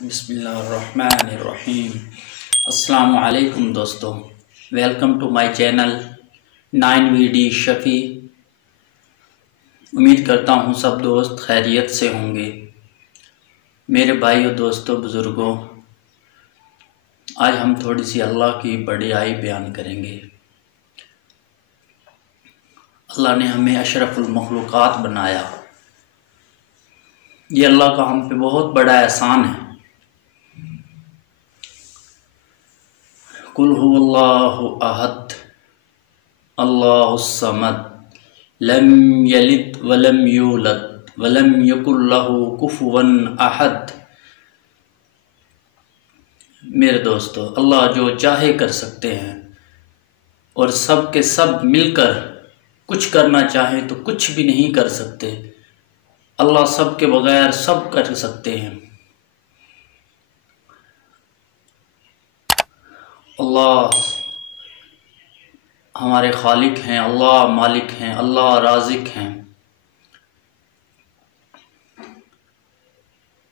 बिस्मिल्लाहिर्रहमानिर्रहीम। अस्सलामु अलैकुम दोस्तों, welcome to my channel 9VD Shafi. उम्मीद करता हूँ सब दोस्त खैरियत से होंगे। मेरे भाइयों, दोस्तों, बुज़ुर्गों, आज हम थोड़ी सी अल्लाह की बड़ाई बयान करेंगे। अल्लाह ने हमें अशरफुल मखलूक़ात बनाया। ये अल्लाह का हम पे बहुत बड़ा एहसान है। कुल हुवल्लाहु अहद अल्लाहुस समद लम यलिद वलम यूलद वलम यकुल लहू कुफुवन अहद। मेरे दोस्तों, अल्लाह जो चाहे कर सकते हैं और सब के सब मिलकर कुछ करना चाहे तो कुछ भी नहीं कर सकते। अल्लाह सब के बगैर सब कर सकते हैं। अल्लाह हमारे खालिक हैं, अल्लाह मालिक हैं, अल्लाह राज़िक हैं।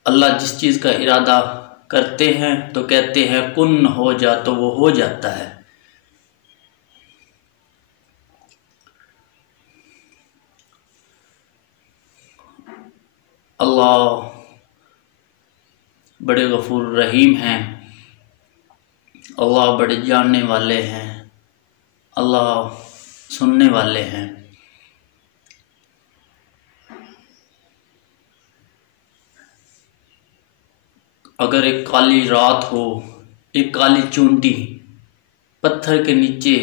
अल्लाह जिस चीज़ का इरादा करते हैं तो कहते हैं कुन हो जा, तो वो हो जाता है। अल्लाह बड़े गफूर रहीम हैं। अल्लाह बड़े जानने वाले हैं। अल्लाह सुनने वाले हैं। अगर एक काली रात हो, एक काली चूंटी पत्थर के नीचे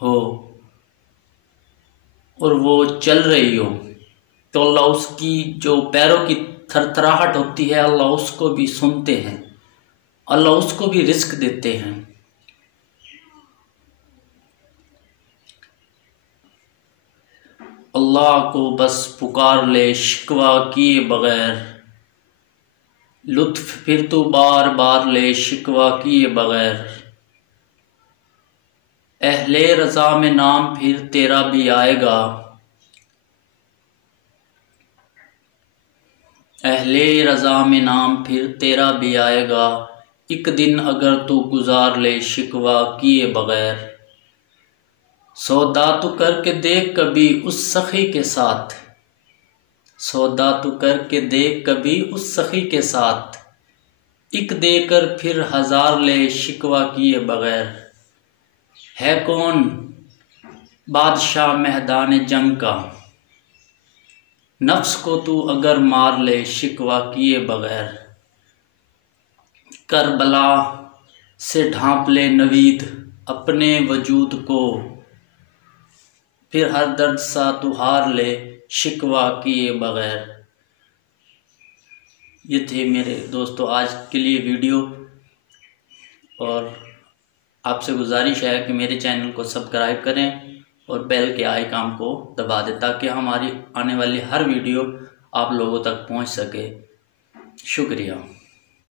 हो और वो चल रही हो, तो अल्लाह उसकी जो पैरों की थरथराहट होती है, अल्लाह उसको भी सुनते हैं। अल्लाह उसको भी रिस्क देते हैं। अल्लाह को बस पुकार ले शिकवा किए बगैर, लुत्फ फिर तो बार बार ले शिकवा किए बगैर। अहले रज़ा में नाम फिर तेरा भी आएगा। अहले रज़ा में नाम फिर तेरा भी आएगा। एक दिन अगर तू गुजार ले शिकवा किए बगैर। सौदा तू करके देख कभी उस सखी के साथ। सौदा तू करके देख कभी उस सखी के साथ। एक देकर फिर हजार ले शिकवा किए बगैर। है कौन बादशाह मैदान जंग का, नफ्स को तू अगर मार ले शिकवा किए बगैर। करबला से ढांप ले नवीद अपने वजूद को, फिर हर दर्द सा तू हार ले शिकवा किए बगैर। ये थे मेरे दोस्तों आज के लिए वीडियो, और आपसे गुजारिश है कि मेरे चैनल को सब्सक्राइब करें और बेल के आइकन को दबा दें, ताकि हमारी आने वाली हर वीडियो आप लोगों तक पहुंच सके। शुक्रिया।